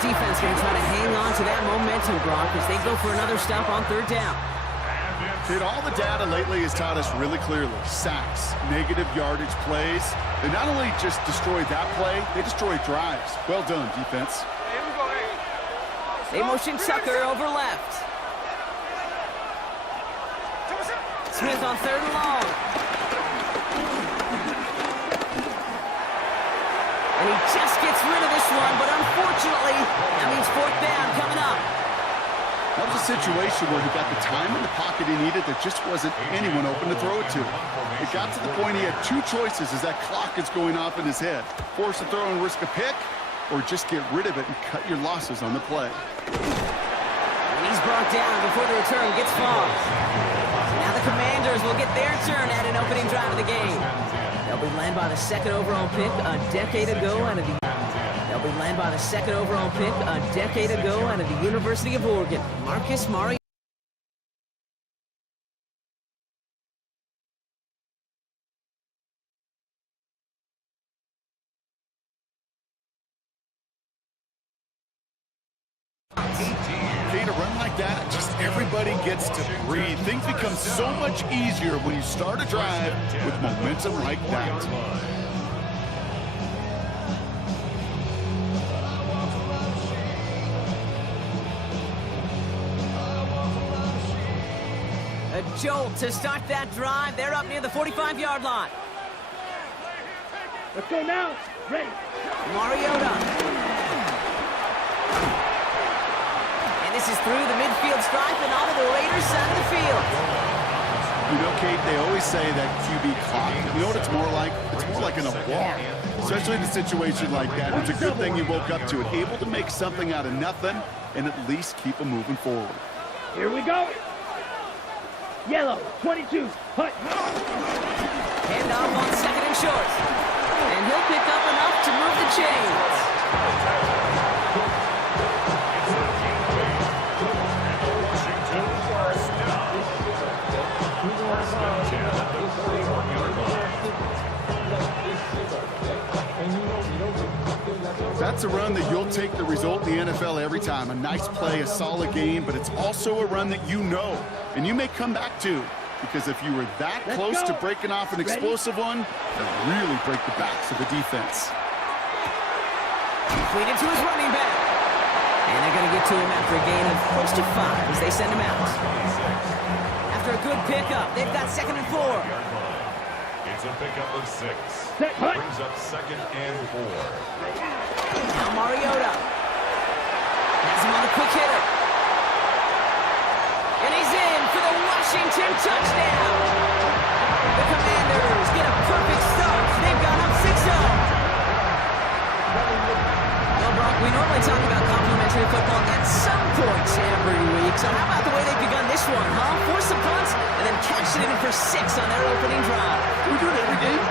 defense going to try to hang on to that momentum, Brock, as they go for another stop on third down. Dude, all the data lately has taught us really clearly. Sacks, negative yardage plays. They not only just destroy that play, they destroy drives. Well done, defense. They motion Tucker over left. Smith on third and long. And he just gets rid of this one, but unfortunately, that means fourth down coming up. That was a situation where he got the time in the pocket he needed. There just wasn't anyone open to throw it to. It got to the point he had two choices as that clock is going off in his head. Force a throw and risk a pick, or just get rid of it and cut your losses on the play. And he's brought down before the return gets far. Now the Commanders will get their turn at an opening drive of the game. They'll be led by the second overall pick a decade ago out of the University of Oregon, Marcus Mariota. Okay, to run like that, just everybody gets to breathe. Things become so much easier when you start a drive with momentum like that. A jolt to start that drive. They're up near the 45-yard line. Let's go now. Ready. Mariota. And this is through the midfield stripe and onto the Raiders side of the field. You know, Kate, they always say that QB clock. You know what it's more like? It's more like an alarm. Especially in a situation like that. It's a good thing you woke up to it. Able to make something out of nothing and at least keep them moving forward. Here we go. Yellow, 22, hut. Hand off on second and short. And he'll pick up enough to move the chains. That's a run that you'll take the result in the NFL every time. A nice play, a solid game, but it's also a run that you know, and you may come back to. Because if you were that close to breaking off an explosive one, it'll really break the backs of the defense. Completed to his running back. And they're going to get to him after a gain of close to 5 as they send him out. After a good pickup, they've got second and 4. It's a pickup of 6. Brings up second and 4. Now Mariota. Has him on the quick hitter. And he's in for the Washington touchdown. The Commanders get a perfect start. They've gone up 6-0. Well, Brock, we normally talk about complimentary football at some points every week. So how about the way they've begun this one, huh? Force some punts and then cash it in for 6 on their opening drive. We do it every game.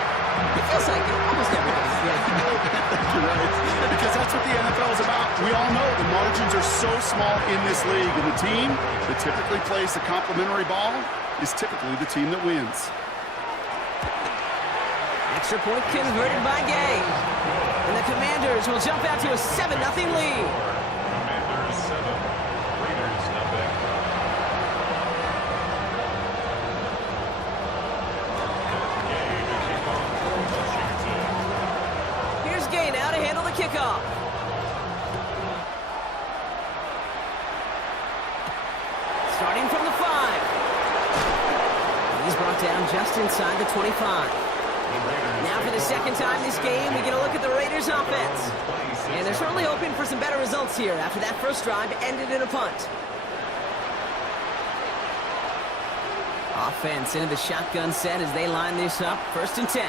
It feels like it. Almost every day. Yeah. You're right. Because that's what the NFL is about. We all know the margins are so small in this league. And the team that typically plays the complimentary ball is typically the team that wins. Extra point converted by Gay. And the Commanders will jump out to a 7-0 lead. Commanders 7, Raiders nothing. Here's Gay now to handle the kickoff. Starting from the 5. He's brought down just inside the 25. Now for the second time this game, we get a look at the Raiders' offense. And they're certainly hoping for some better results here after that first drive ended in a punt. Offense into the shotgun set as they line this up. 1st and 10.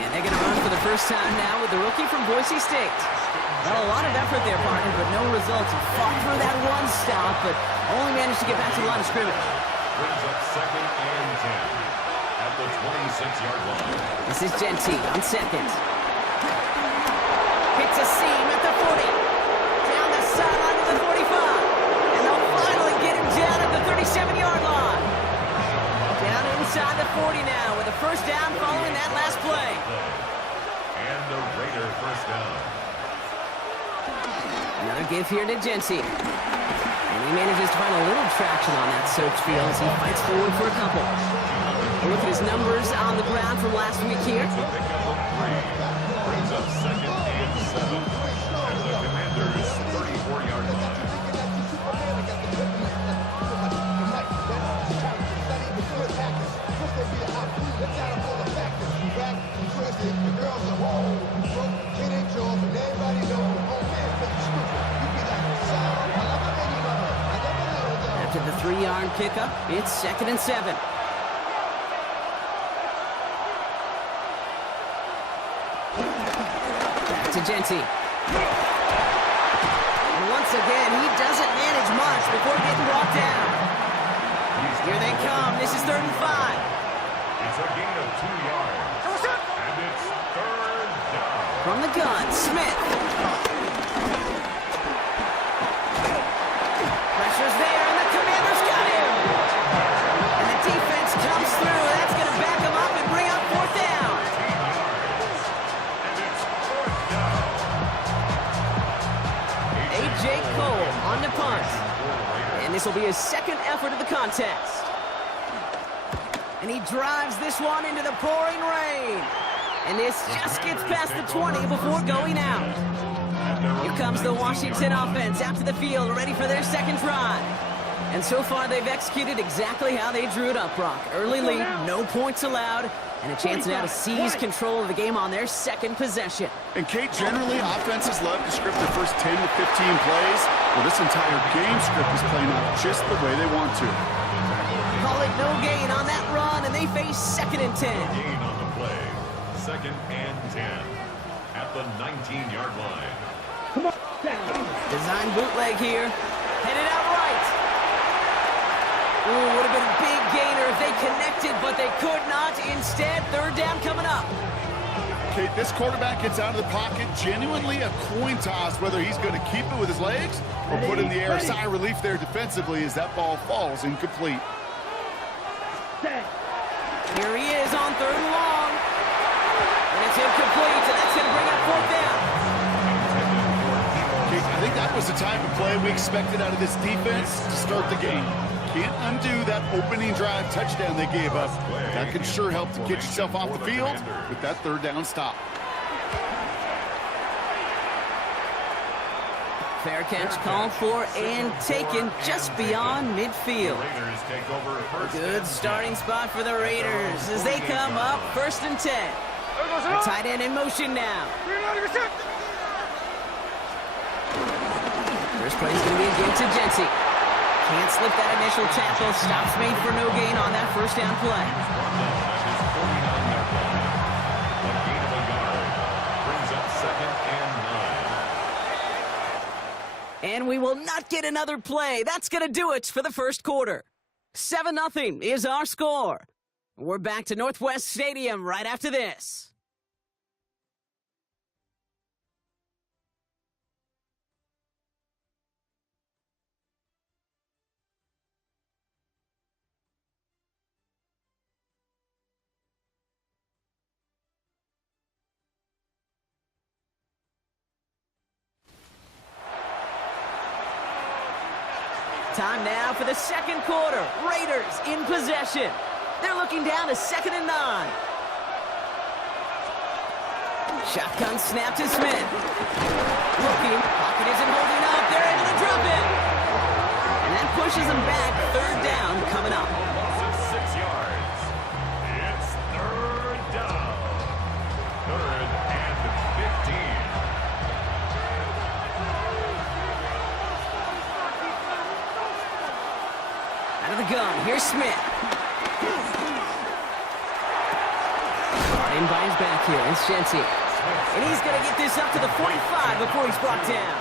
And they're going to run for the first time now with the rookie from Boise State. Well, a lot of effort there, partner, but no results. He fought through that one stop, but only managed to get back to the line of scrimmage. Brings up second and 10 at the 26-yard line. This is Genty on second. Hits a seam at the 40. Down the sideline to the 45. And they'll finally get him down at the 37-yard line. Down inside the 40 now with a first down following that last play. And the Raider first give here to Jency. And he manages to find a little traction on that soaked field as he fights forward for a couple. A look at his numbers on the ground from last week here. Brings up second and 7 at the Commanders' 34-yard line. After the 3-yard pickup, it's 2nd and 7. Back to Jency. And once again, he doesn't manage much before getting brought down. Here they come. This is 3rd and 5. It's a gain of 2 yards. And it's 3rd down. From the gun, Smith. Pressure's there, and the Commanders got him. And the defense comes through. That's going to back him up and bring up 4th down. And it's 4th down. A.J. Cole on the punt. And this will be his 2nd effort of the contest. And he drives this one into the pouring rain. And this just gets past the 20 before going out. Here comes the Washington offense out to the field, ready for their 2nd drive. And so far, they've executed exactly how they drew it up, Brock. Early lead, no points allowed, and a chance now to seize control of the game on their 2nd possession. And Kate, generally, offenses love to script their first 10 to 15 plays. Well, this entire game script is playing out just the way they want to. Call it no gain on that run, and they face 2nd and 10. Gain on the play. 2nd and 10 at the 19-yard line. Come on, Design bootleg here. Headed out right. Ooh, would have been a big gainer if they connected, but they could not. Instead, 3rd down coming up. Kate, this quarterback gets out of the pocket, genuinely a coin toss whether he's going to keep it with his legs or put in the air. Sigh of relief there defensively as that ball falls incomplete. Here he is on 3rd and long. And it's incomplete, and that's going to bring up 4th down. Kate, I think that was the type of play we expected out of this defense to start the game. Can't undo that opening drive touchdown they gave up. That can sure help to get yourself off the field with that 3rd down stop. Fair catch called for and taken just beyond midfield. A good starting spot for the Raiders as they come up 1st and 10. A tight end in motion now. First play is going to be again to Jency. Can't slip that initial tackle. Stops made for no gain on that 1st down play. A gain of a yard brings up 2nd and 9. And we will not get another play. That's going to do it for the 1st quarter. 7-0 is our score. We're back to Northwest Stadium right after this. Time now for the 2nd quarter. Raiders in possession. They're looking down to 2nd and 9. Shotgun snap to Smith. Looking. Pocket isn't holding up. They're able to drop it. And that pushes them back. 3rd down coming up. Loss of 6 yards. It's 3rd down. 3rd and 15. Out of the gun, here's Smith. Brought in by his back here, it's Jency. And he's going to get this up to the 45 before he's brought down.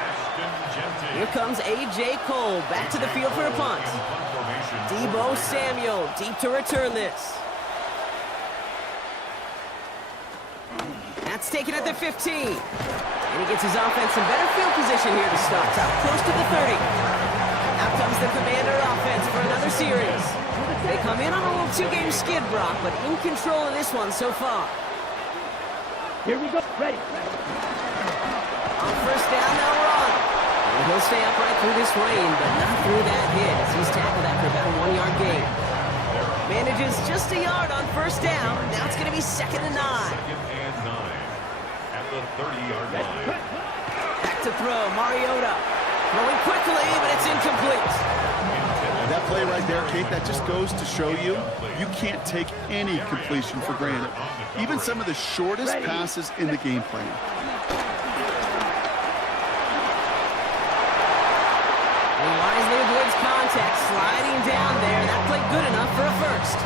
Here comes A.J. Cole back to the field for a punt. Debo Samuel deep to return this. That's taken at the 15. And he gets his offense in better field position here to start. Up close to the 30. Out comes the Commander offense for another series. They come in on a little 2-game skid, Brock, but in control of this one so far. Here we go. Ready. On 1st down, they'll run. And he'll stay upright through this rain, but not through that hit as he's tackled after about a 1-yard gain. Manages just a yard on first down. Now it's going to be 2nd and 9. 2nd and 9 at the 30-yard line. Back to throw, Mariota. Throwing quickly, but it's incomplete. That play right there, Kate, that just goes to show you, you can't take any completion for granted. Even some of the shortest passes in the game plan. He wisely avoids contact, sliding down there. That played good enough for a first.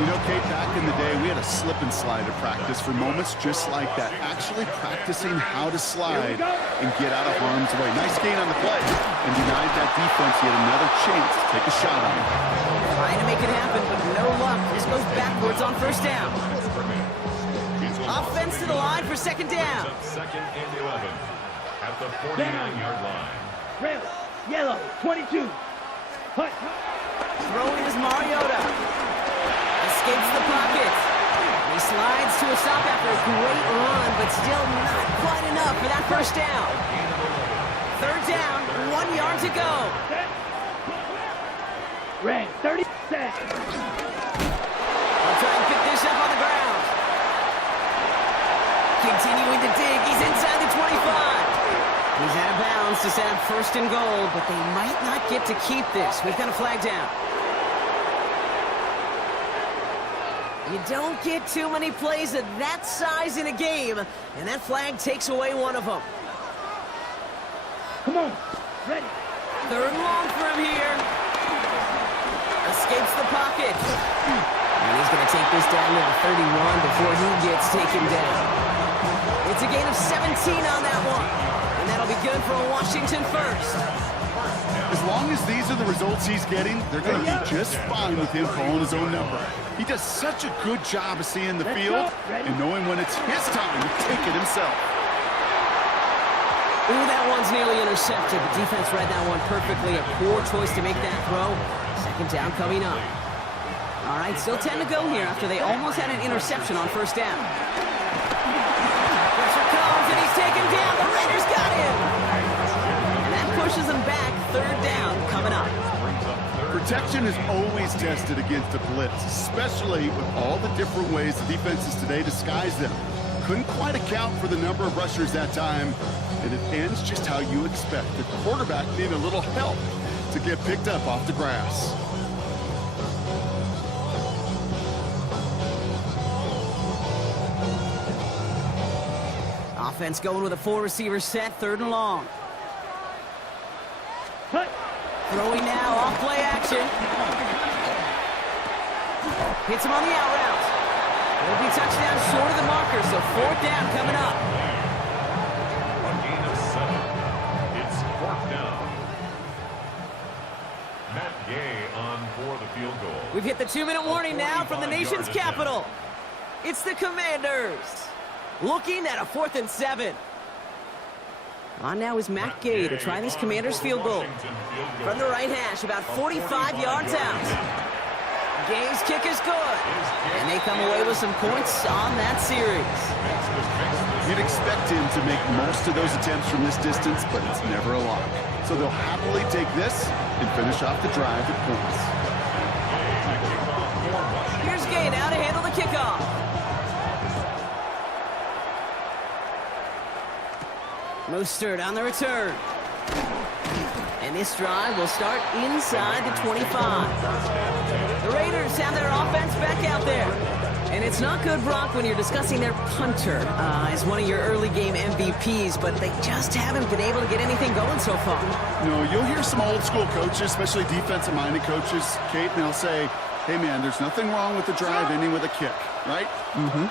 You know, Kate, back in the day, we had a slip and slide at practice for moments just like that. Actually practicing how to slide and get out of harm's way. Nice gain on the play. And denied that defense yet another chance to take a shot on him. Trying to make it happen, but no luck. This goes backwards on first down. Offense to the line for 2nd down. 2nd and 11 at the 49-yard line. Rail. Yellow. 22. Hut. Throwing is Mariota. Escapes the pocket. He slides to a stop after a great run, but still not quite enough for that first down. 3rd down, 1 yard to go. Red. 30 seconds. I'll try and pick this up on the ground. Continuing to dig. He's inside the 25. He's out of bounds to set up 1st and goal, but they might not get to keep this. We've got a flag down. You don't get too many plays of that size in a game, and that flag takes away one of them. Come on. Ready. 3rd and long for him here. Escapes the pocket. And he's going to take this down to the 31 before he gets taken down. It's a gain of 17 on that one. And that'll be good for a Washington first. As long as these are the results he's getting, they're going to be just fine with him calling his own number. He does such a good job of seeing the field and knowing when it's his time to take it himself. Ooh, that one's nearly intercepted. The defense read that one perfectly. A poor choice to make that throw. 2nd down coming up. All right, still 10 to go here after they almost had an interception on first down. Pressure comes, and he's taken down. The Raiders got him. And that pushes him back. 3rd down coming up. Protection is always tested against a blitz, especially with all the different ways the defenses today disguise them. Couldn't quite account for the number of rushers that time, and it ends just how you expect. The quarterback needed a little help to get picked up off the grass. Offense going with a 4-receiver set, 3rd and long. Hut. Throwing now, off play action. Hits him on the out route. It'll be touchdown short of the marker, so 4th down coming up. A gain of 7. It's 4th down. Matt Gay on for the field goal. We've hit the 2-minute warning now from the nation's capital. It's the Commanders. Looking at a 4th and 7. On now is Matt Gay to try this Commanders field goal. From the right hash, about 45 yards out. Gay's kick is good. And they come away with some points on that series. You'd expect him to make most of those attempts from this distance, but it's never a lock. So they'll happily take this and finish off the drive with points. Here's Gay now to handle the kickoff. Mostert on the return. And this drive will start inside the 25. The Raiders have their offense back out there. And it's not good, Brock, when you're discussing their punter as one of your early game MVPs, but they just haven't been able to get anything going so far. No, you'll hear some old school coaches, especially defensive-minded coaches, Kate, and they'll say, hey, man, there's nothing wrong with the drive ending with a kick, right?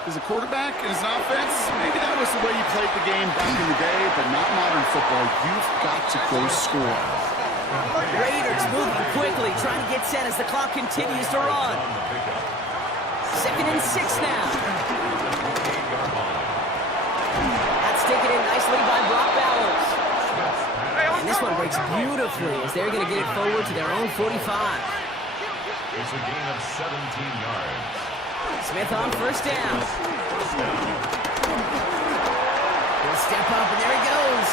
As a quarterback and as an offense, maybe that was the way you played the game back in the day, but not modern football. You've got to go score. Raiders moving quickly, trying to get set as the clock continues to run. 2nd and 6 now. That's taken in nicely by Brock Bowers. And this one breaks beautifully as they're going to get it forward to their own 45. It's a gain of 17 yards. Smith on first down. He'll step up, and there he goes.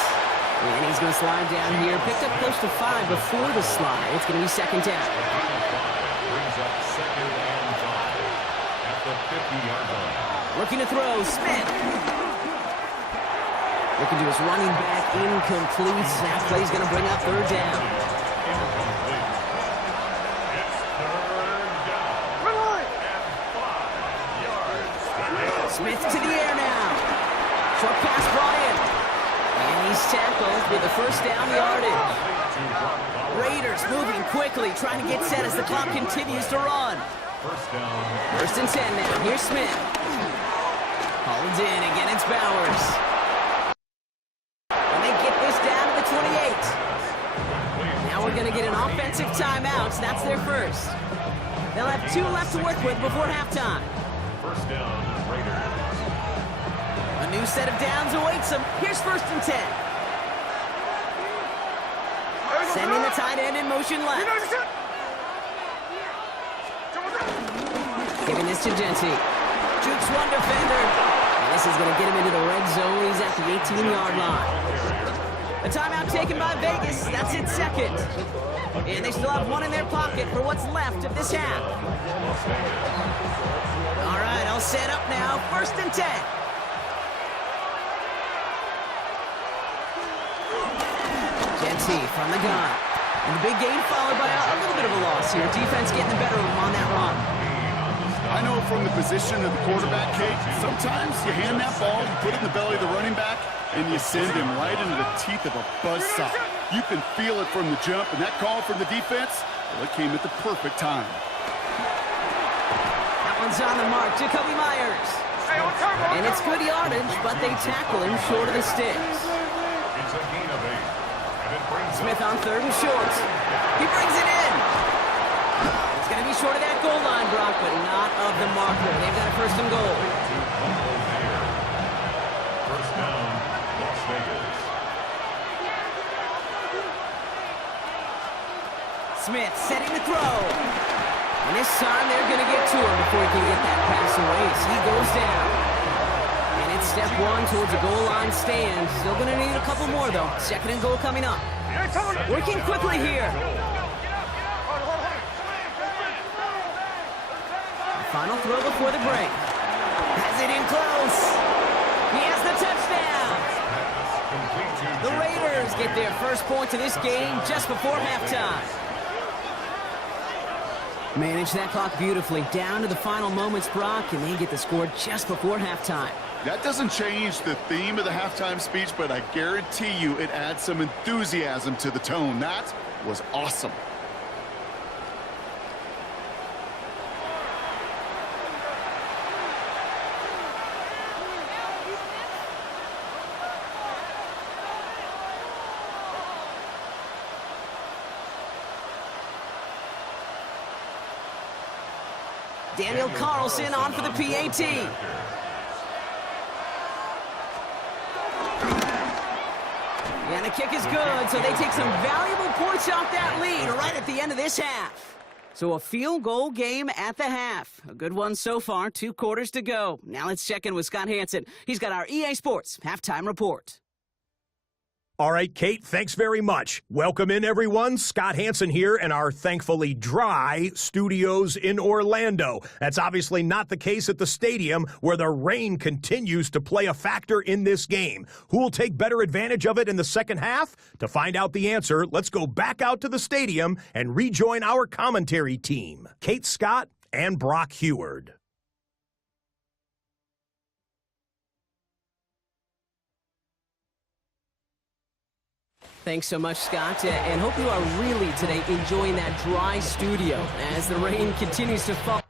And he's He's going to slide down here. Picked up close to 5 before the slide. It's going to be second down. Brings up second and 5 at the 50-yard line. Looking to throw, Smith. Looking to his running back, incomplete. That play's going to bring up third down. Incomplete. It's third down. And 5 yards. Smith to the air now. Short pass brought in. And he's tackled with the first down yardage. Raiders moving quickly, trying to get set as the clock continues to run. First down. First and 10 now. Here's Smith. Hauled in. Again, it's Bowers. And they get this down to the 28. Now we're going to get an offensive timeout. That's their first. They'll have 2 left to work with before halftime. First down, Raiders. A new set of downs awaits them. Here's first and 10. Sending the tight end in motion left. Giving this to Genty. Jukes one defender. And this is going to get him into the red zone. He's at the 18-yard line. A timeout taken by Vegas. That's its second. And they still have one in their pocket for what's left of this half. All right, all set up now. First and 10. Genty from the gun. And the big gain followed by a little bit of a loss here. Defense getting the better of him on that run. I know from the position of the quarterback, Kate, sometimes you hand that ball, you put it in the belly of the running back, and you send him right into the teeth of a buzzsaw. You can feel it from the jump, and that call from the defense, well, it came at the perfect time. That one's on the mark. Jacoby Myers. And it's good yardage, but they tackle him short of the sticks. It's a gain of 8. And it brings Smith on third and short. He brings it in. It's going to be short of that goal line, Brock, but not of the marker. They've got a first and goal. First down, Las Vegas. Smith setting the throw. And this time they're going to get to him before he can get that pass away. So he goes down. And it's step 1 towards a goal line stand. Still going to need a couple more, though. Second and goal coming up. Working quickly here. Final throw before the break. Has it in close. He has the touchdown. The Raiders get their first point of this game just before halftime. Manage that clock beautifully down to the final moments, Brock, and they get the score just before halftime. That doesn't change the theme of the halftime speech, but I guarantee you it adds some enthusiasm to the tone. That was awesome. Daniel Carlson on for the PAT. And the kick is good, so they take some valuable points off that lead right at the end of this half. So a field goal game at the half. A good one so far, 2 quarters to go. Now let's check in with Scott Hansen. He's got our EA Sports halftime report. All right, Kate, thanks very much. Welcome in, everyone. Scott Hansen here in our thankfully dry studios in Orlando. That's obviously not the case at the stadium, where the rain continues to play a factor in this game. Who will take better advantage of it in the second half? To find out the answer, let's go back out to the stadium and rejoin our commentary team, Kate Scott and Brock Heward. Thanks so much, Scott, and hope you are really today enjoying that dry studio as the rain continues to fall.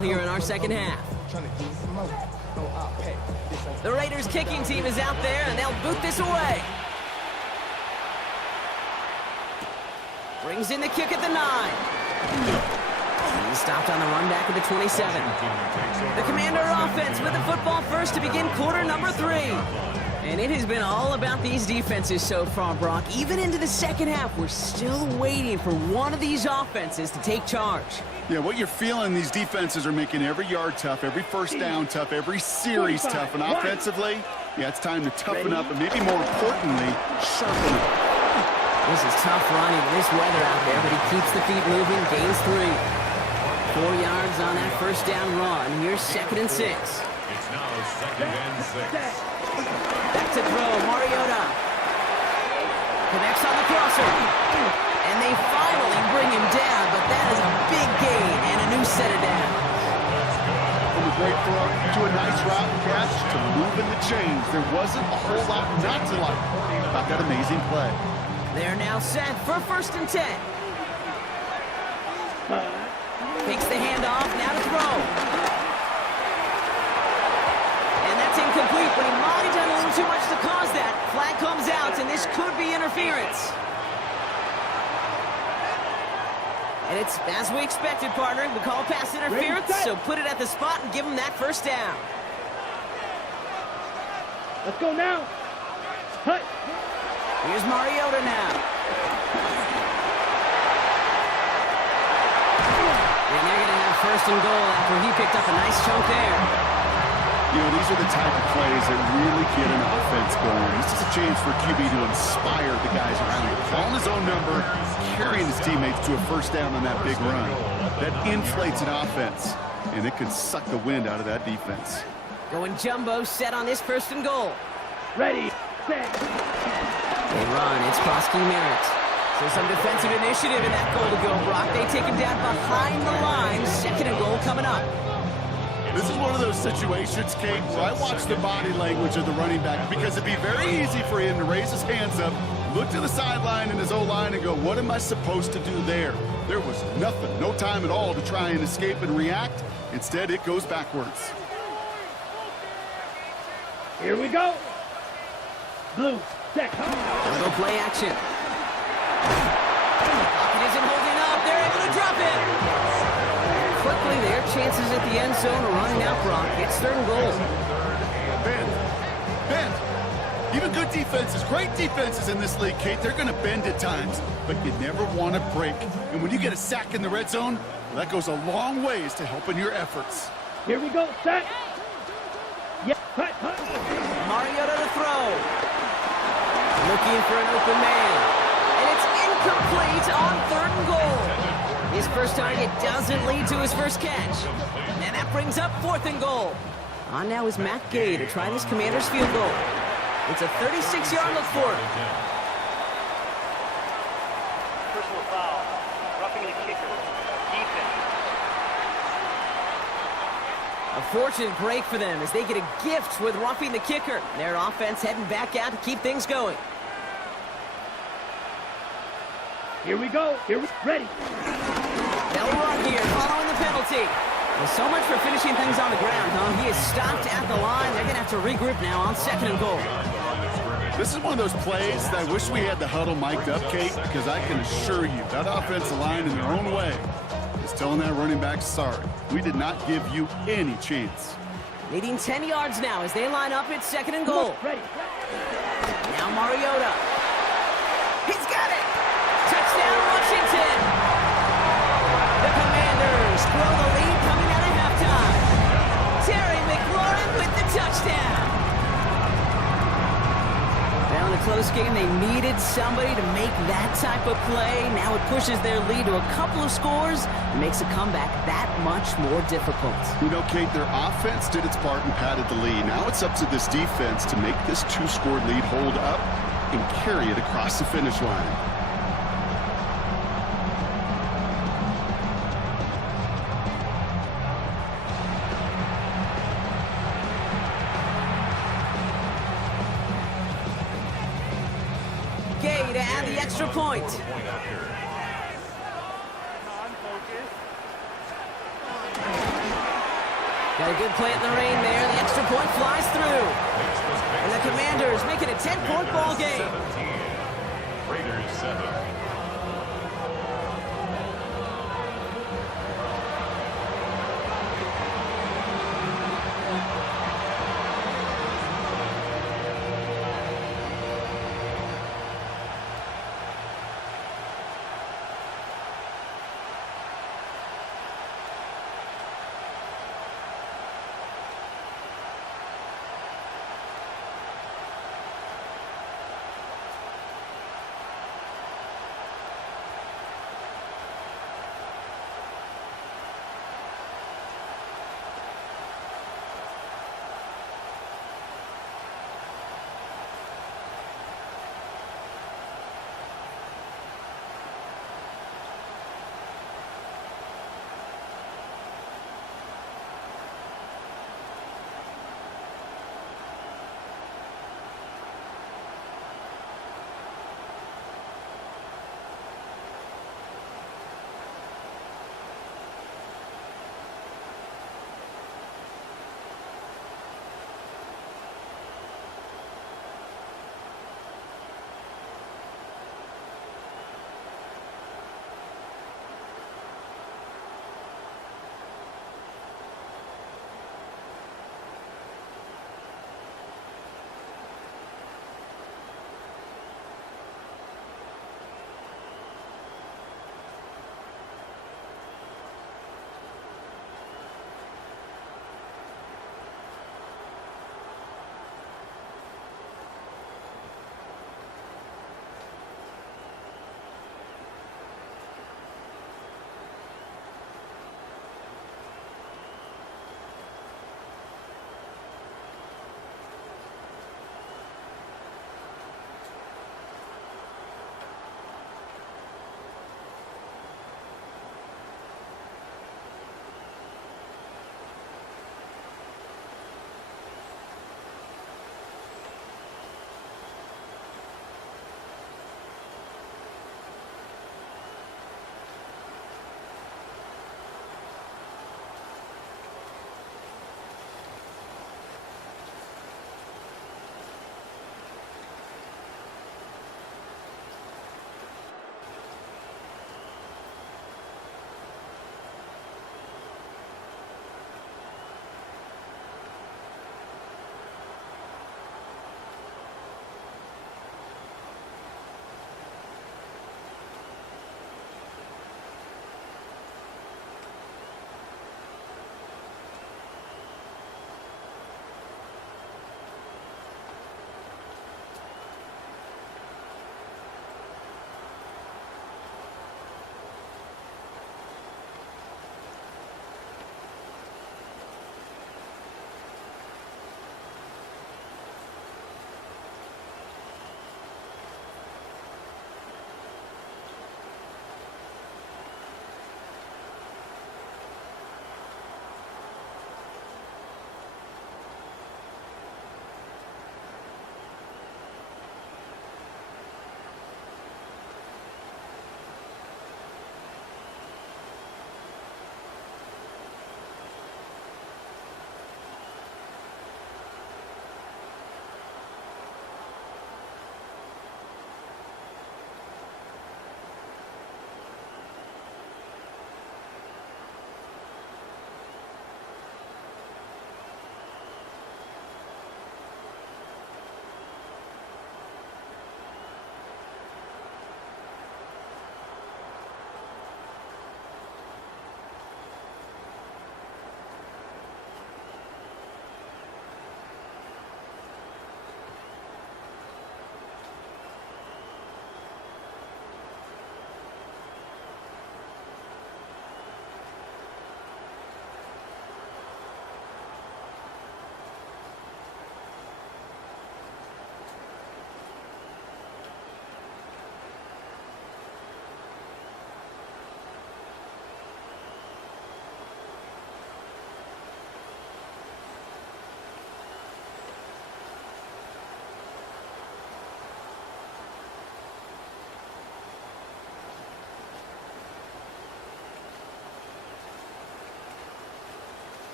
here in our second half. The Raiders kicking team is out there, and they'll boot this away. Brings in the kick at the 9. He's stopped on the run back at the 27. The Commander offense with the football first to begin quarter number 3. And it has been all about these defenses so far, Brock. Even into the second half, we're still waiting for one of these offenses to take charge. Yeah, what you're feeling, these defenses are making every yard tough, every first down tough, every series tough. And offensively, yeah, it's time to toughen up and maybe more importantly, sharpen up. This is tough running in this weather out there, but he keeps the feet moving, gains 3. 4 yards on that first down run. Here's 2nd and 6. It's now 2nd and 6. Back to throw, Mariota. Connects on the crosser. And they finally bring him down, but that is a big gain and a new set of downs. From a great throw to a nice route catch to moving the chains. There wasn't a whole lot not to like about that amazing play. They're now set for 1st and 10. Takes the handoff, now to throw. And that's incomplete, but he might have done a little too much to cause that. Flag comes out, and this could be interference. And it's as we expected, partner. We call pass interference, so put it at the spot and give him that first down. Let's go now. Hut. Here's Mariota now. And they're going to have 1st and goal after he picked up a nice chunk there. You know, these are the type of plays that really get an offense going. This is a chance for QB to inspire the guys around him. Calling his own number, carrying his teammates to a first down on that big run. That inflates an offense, and it can suck the wind out of that defense. Going jumbo, set on this 1st and goal. Ready, set. They run, it's Prosky Merritt. So some defensive initiative in that goal to go, Brock. They take him down behind the line. 2nd and goal coming up. This is one of those situations, Kate, where I watch the body language of the running back because it'd be very easy for him to raise his hands up, look to the sideline in his O-line and go, what am I supposed to do there? There was nothing, no time at all to try and escape and react. Instead, it goes backwards. Here we go. Blue, set. Go play action. Pocket isn't holding up. They're able to drop it. Quickly, their chances at the end zone are running out, Brock. It's 3rd and goal. Bend. Even good defenses, great defenses in this league, Kate, they're going to bend at times, but you never want to break. And when you get a sack in the red zone, well, that goes a long ways to helping your efforts. Here we go, set. Yeah, hut. Mariota to throw. Looking for an open man. And it's incomplete on 3rd and goal. His first target doesn't lead to his first catch. And that brings up 4th and goal. On now is Matt Gay to try this Commander's field goal. It's a 36-yard look for him. Personal foul. Roughing the kicker. Defense. A fortunate break for them as they get a gift with roughing the kicker. Their offense heading back out to keep things going. Here we go. Ready. They'll run here following the penalty. Well, so much for finishing things on the ground, huh? He is stopped at the line. They're going to have to regroup now on 2nd and goal. This is one of those plays that I wish we had the huddle mic'd up, Kate, because I can assure you that offensive line in their own way is telling that running back, sorry, we did not give you any chance. Leading 10 yards now as they line up at 2nd and goal. Ready. Now Mariota. He's got it! Touchdown, Washington! The Commanders grow the lead coming out of halftime. Terry McLaurin with the touchdown. Well, in a close game, they needed somebody to make that type of play. Now it pushes their lead to a couple of scores and makes a comeback that much more difficult. You know, Kate, their offense did its part and padded the lead. Now it's up to this defense to make this 2-score lead hold up and carry it across the finish line. Gay to add the extra point. Got a good play in the rain there. The extra point flies through. And the Commanders make it a 10-point ball game. 17. Raiders 7.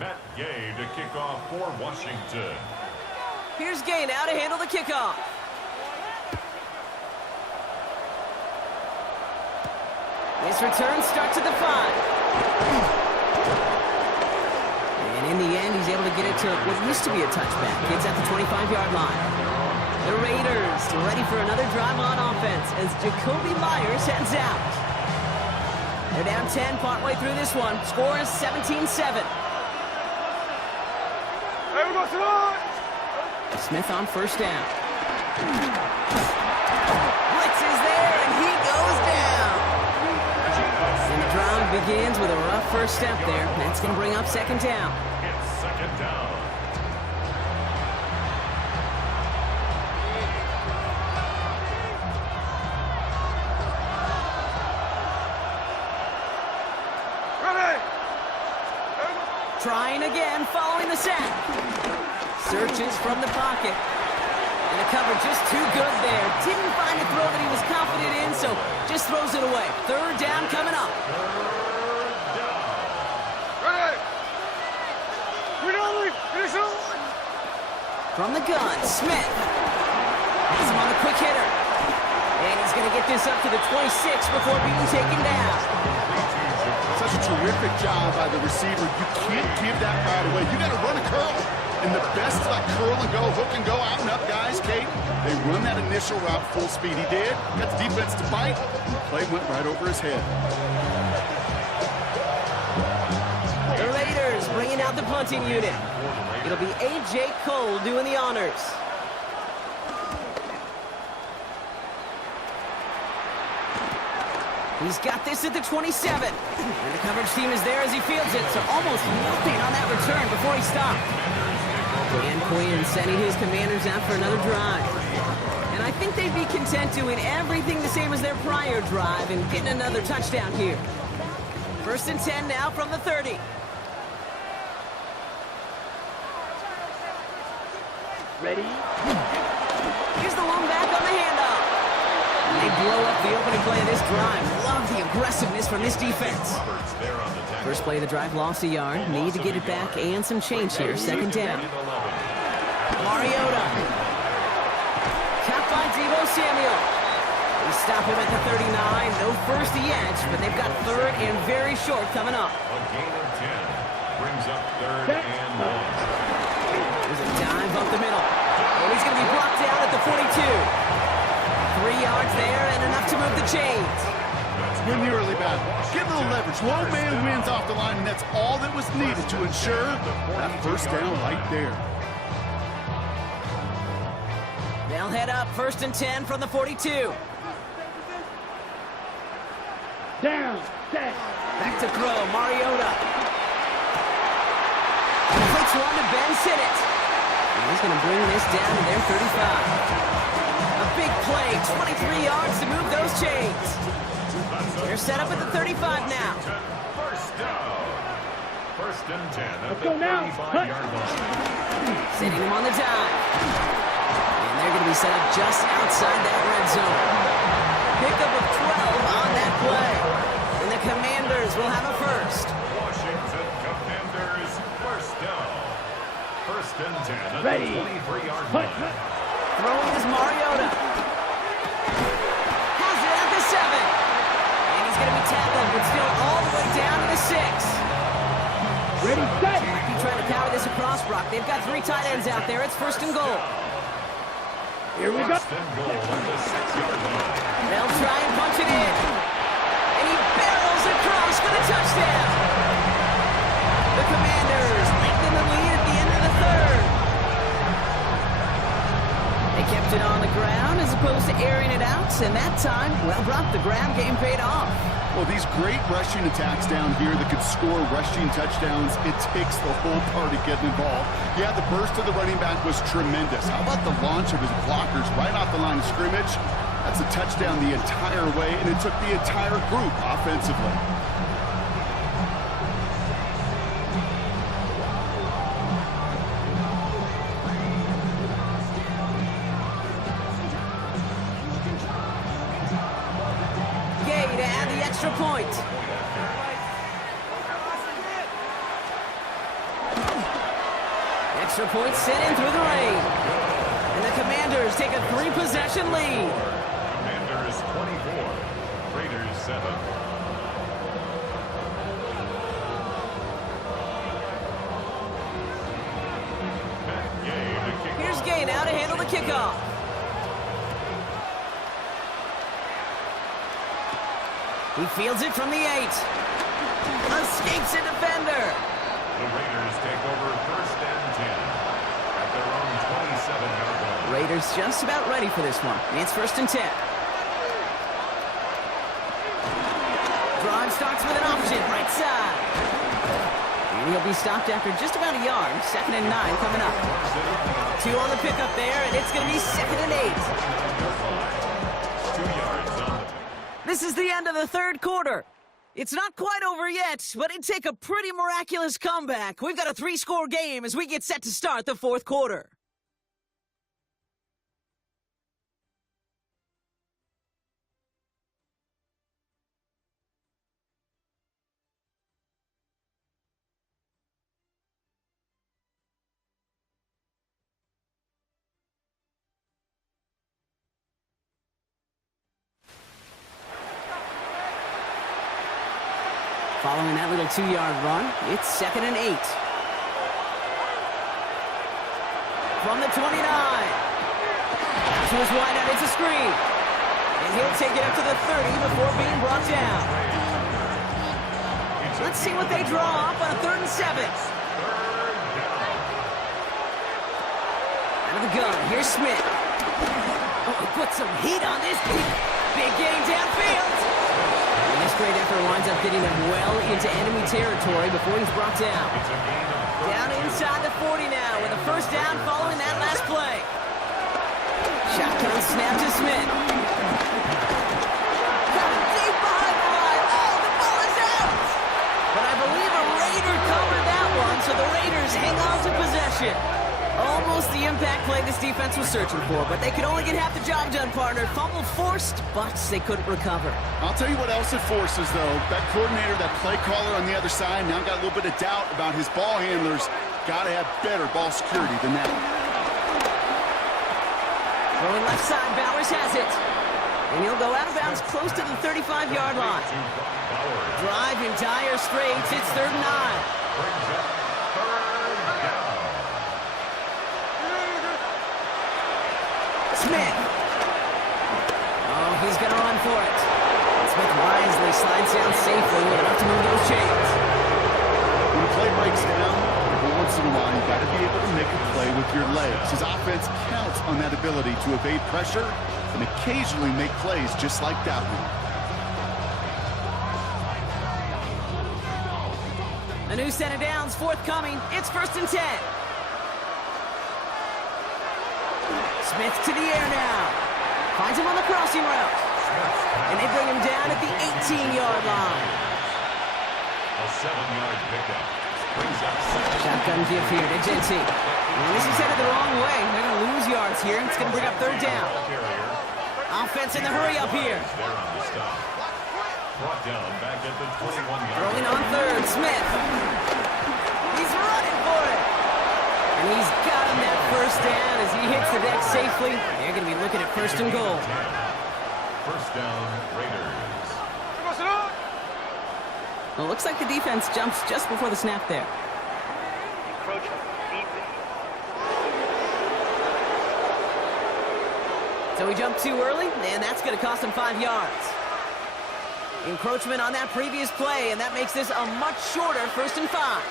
Matt Gay to kick off for Washington. Here's Gay now to handle the kickoff. This return starts at the 5. And in the end, he's able to get it to what used to be a touchback. It's at the 25-yard line. The Raiders ready for another drive on offense as Jacoby Myers heads out. They're down 10 partway through this one. Score is 17-7. Smith on first down. Blitz is there, and he goes down. And the drive begins with a rough first step there. That's going to bring up second down. It's second down. Trying again, following the sack. Searches from the pocket. And the cover just too good there. Didn't find a throw that he was confident in, so just throws it away. Third down coming up. From the gun, Smith. Has him on the quick hitter. And he's going to get this up to the 26 before being taken down. Such a terrific job by the receiver. You can't give that right away. You got to run a curl. And the best like curl and go, hook and go, out and up guys, Kate. They run that initial route full speed. He did. Got the defense to bite. And the play went right over his head. The Raiders bringing out the punting unit. It'll be A.J. Cole doing the honors. He's got this at the 27. And the coverage team is there as he fields it, so almost nothing on that return before he stopped. Dan Quinn sending his Commanders out for another drive. And I think they'd be content doing everything the same as their prior drive and getting another touchdown here. First and 10 now from the 30. Ready? Here's the long back on the handoff. And they blow up the opening play of this drive. Love the aggressiveness from this defense. First play of the drive, lost a yard. Need to get it back and some change here. Second down. Mariota. Capped by Deebo Samuel. They stop him at the 39. No first yet, but they've got third and very short coming up. A gain of 10 brings up third and 1. There's a dive up the middle. And he's going to be blocked down at the 42. 3 yards there and enough to move the chains. Win the early battle. Get a little leverage. Low man wins off the line, and that's all that was needed to ensure that first down right there. They'll head up first and 10 from the 42. Down, set. Back to throw, Mariota. Takes one to Ben Sinnott. And he's going to bring this down to their 35. A big play, 23 yards to move those chains. They're set up at the 35 now. First down. First and 10 at Let's the go now. 35-yard line. Sending him on the dive. And they're going to be set up just outside that red zone. Pickup of 12 on that play. And the Commanders will have a first. Washington Commanders first down. First and 10 at Ready. the 23-yard line. Throwing is Mariota. Has it at the 7. And he's going to be tackled, but still all the way down to the 6. Ready, set. Might be trying to cover this across, Brock. They've got 3 tight ends out there. It's first and goal. Here we go. First and goal at the 6-yard line. They'll try and punch it in. And he barrels across for the touchdown. The Commanders lengthen the lead at the end of the third. They kept it on the ground as opposed to airing it out, and that time, well, Brock, the ground game paid off. Well, these great rushing attacks down here that could score rushing touchdowns, it takes the whole party getting involved. Yeah, the burst of the running back was tremendous. How about the launch of his blockers right off the line of scrimmage? That's a touchdown the entire way, and it took the entire group offensively. Gay to add the extra point. Extra point sent in through the rain. And the Commanders take a 3-possession lead. Commanders 24, Raiders 7. Here's Gay now to handle the kickoff. He fields it from the 8. Escapes a defender. The Raiders take over 1st and 10 at their own 27-yard line. Raiders just about ready for this one. It's 1st and 10. Drive starts with an option, right side. And he'll be stopped after just about a yard. 2nd and 9 coming up. 2 on the pickup there, and it's going to be 2nd and 8. 2 yards on the... This is the end of the 3rd quarter. It's not quite over yet, but it'd take a pretty miraculous comeback. We've got a 3-score game as we get set to start the 4th quarter. Following that little 2-yard run, it's 2nd and 8. From the 29. To his wideout, it's a screen. And he'll take it up to the 30 before being brought down. Let's see what they draw up on a 3rd and 7. Out of the gun, here's Smith. Oh, put some heat on this big game downfield. And this great effort winds up getting him well into enemy territory before he's brought down. Down inside the 40 now with a 1st down following that last play. Shotgun snap to Smith. Got it deep behind the line. Oh, the ball is out! But I believe a Raider covered that one, so the Raiders hang on to possession. Almost the impact play this defense was searching for, but they could only get half the job done, partner. Fumble forced, but they couldn't recover. I'll tell you what else it forces, though. That coordinator, that play caller on the other side, now got a little bit of doubt about his ball handlers. Got to have better ball security than that. Throwing left side, Bowers has it. And he'll go out of bounds close to the 35-yard line. Drive in dire straits. It's 3rd and 9. Smith. Oh, he's going to run for it. Smith wisely slides down safely with enough to move those chains. When the play breaks down, every once in a while, you've got to be able to make a play with your legs. His offense counts on that ability to evade pressure and occasionally make plays just like that one. A new set of downs forthcoming. It's 1st and 10. Smith to the air now. Finds him on the crossing route. And they bring him down at the 18-yard line. A 7-yard pickup. Brings up 7. Shotgun give here to JT. And this is headed the wrong way. They're going to lose yards here. It's going to bring up 3rd down. Offense in the hurry up here. They're on the stop. Brought down back at the 21-yard Throwing on 3rd, Smith. He's running for it. And he's got him that 1st down as he hits the deck safely. They're going to be looking at 1st and goal. 1st down, Raiders. Well, it looks like the defense jumps just before the snap there. Encroachment. Defense. So he jumped too early, and that's going to cost him 5 yards. Encroachment on that previous play, and that makes this a much shorter 1st and 5.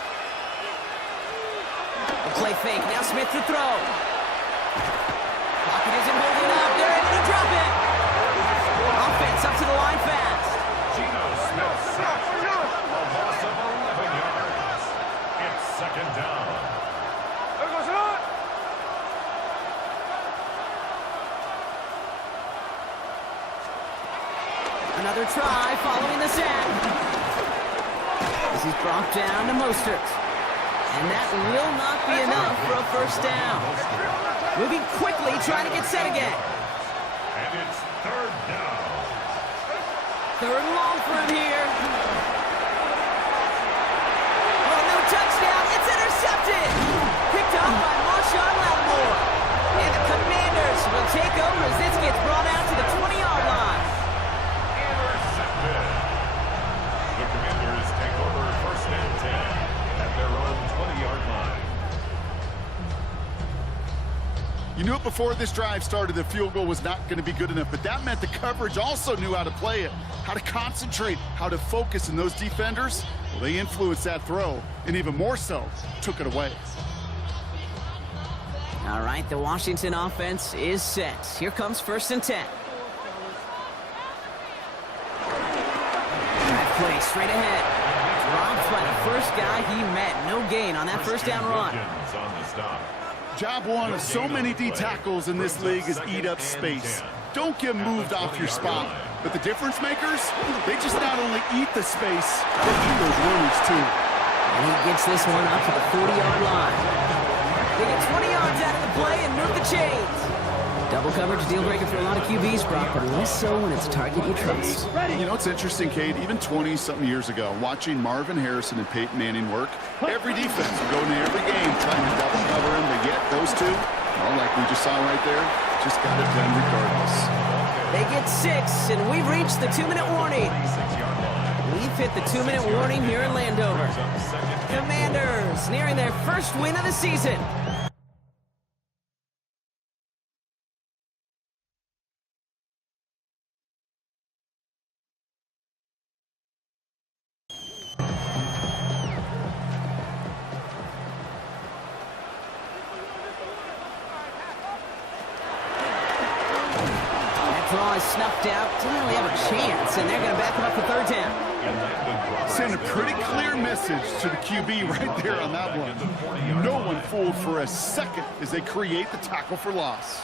The play fake. Now Smith to throw. Pocket isn't holding up. They're able to drop it. Offense up to the line fast. Geno Smith sacked. A loss of 11 yards. It's 2nd down. Another try following the sack. This is brought down to Mostert. And that will not be enough for a 1st down. Moving quickly, trying to get set again. And it's 3rd down. 3rd and long for him here. Oh, no touchdown. It's intercepted. Picked up by You knew it before this drive started, the field goal was not going to be good enough, but that meant the coverage also knew how to play it, how to concentrate, how to focus, and those defenders, well, they influenced that throw, and even more so, took it away. All right, the Washington offense is set. Here comes 1st and 10. Drive play straight ahead. Dropped by the first guy he met. No gain on that first down run. Job one of so many D tackles in this league is eat up space. Don't get moved off your spot. But the difference makers, they just not only eat the space, they eat those runners too. And he gets this one up to the 40-yard line. They get 20 yards out of the play and move the chains. Double coverage deal breaker for a lot of QBs, Brock, but less so when it's a target you trust. You know, it's interesting, Cade, even 20-something years ago, watching Marvin Harrison and Peyton Manning work, every defense would go into every game trying to double cover him, but yet those two, well, like we just saw right there, just got it done regardless. They get 6, and we've reached the 2-minute warning. We've hit the 2-minute warning here in Landover. Commanders nearing their first win of the season. Draw is snuffed out. Didn't really have a chance, and they're going to back him up for 3rd down. Send a pretty clear message to the QB right there on that one. No one fooled for a second as they create the tackle for loss.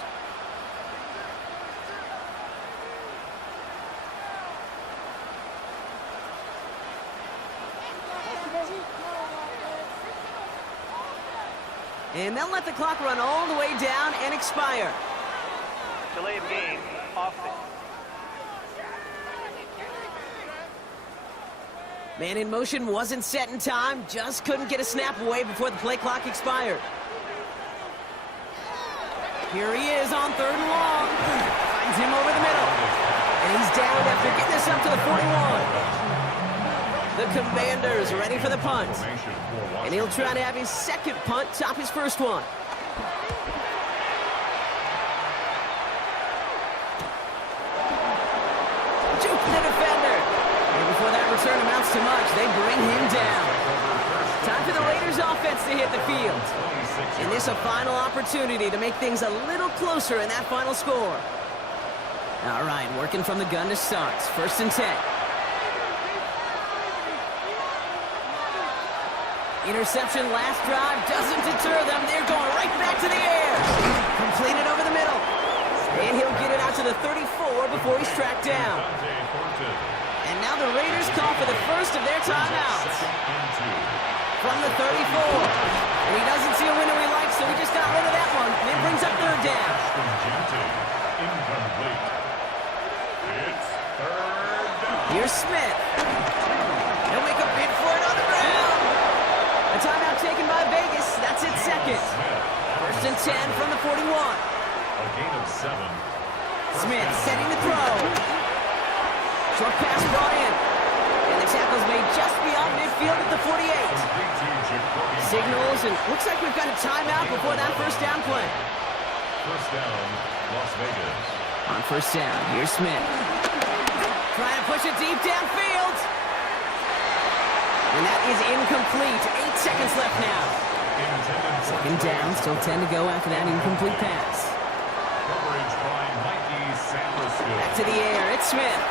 And they'll let the clock run all the way down and expire. Delay of game, offset. Man in motion wasn't set in time, just couldn't get a snap away before the play clock expired. Here he is on 3rd and long. Finds him over the middle. And he's down after getting this up to the 41. The Commanders ready for the punt. And he'll try to have his 2nd punt top his 1st one. Juke the defender. And before that return amounts to much, they bring him down. Time for the Raiders offense to hit the field. And this a final opportunity to make things a little closer in that final score. All right, working from the gun to start. 1st and 10. Interception last drive doesn't deter them. They're going right back to the air. Completed over the middle. And he'll get it out to the 34 before he's tracked down. And now the Raiders call for the first of their timeouts. From the 34. And he doesn't see a window he likes, so he just got rid of that one. And it brings up 3rd down. Here's Smith. He'll make a bid for it on the ground. A timeout taken by Vegas. That's its 2nd. 1st and 10 from the 41. A gain of 7. Smith setting the throw. Short pass brought in. And the tackle's made just beyond midfield at the 48. Signals, and looks like we've got a timeout before that 1st down play. 1st down, Las Vegas. On 1st down, here's Smith. Trying to push it deep downfield. And that is incomplete. 8 seconds left now. 2nd down, still 10 to go after that incomplete pass. Coverage by Mikey Sandersfield. Back to the air, it's Smith.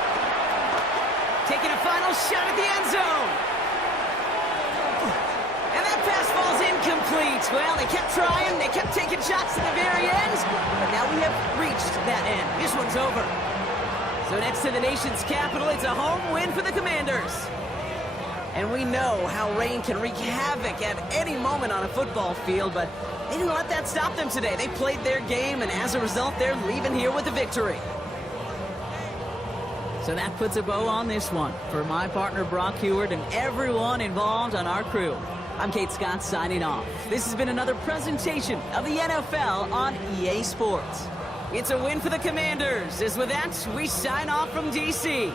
Taking a final shot at the end zone. And that pass falls incomplete. Well, they kept trying, they kept taking shots at the very end, but now we have reached that end. This one's over. So next to the nation's capital, it's a home win for the Commanders. And we know how rain can wreak havoc at any moment on a football field, but they didn't let that stop them today. They played their game, and as a result, they're leaving here with a victory. So that puts a bow on this one. For my partner, Brock Heward, and everyone involved on our crew, I'm Kate Scott signing off. This has been another presentation of the NFL on EA Sports. It's a win for the Commanders. As with that, we sign off from D.C.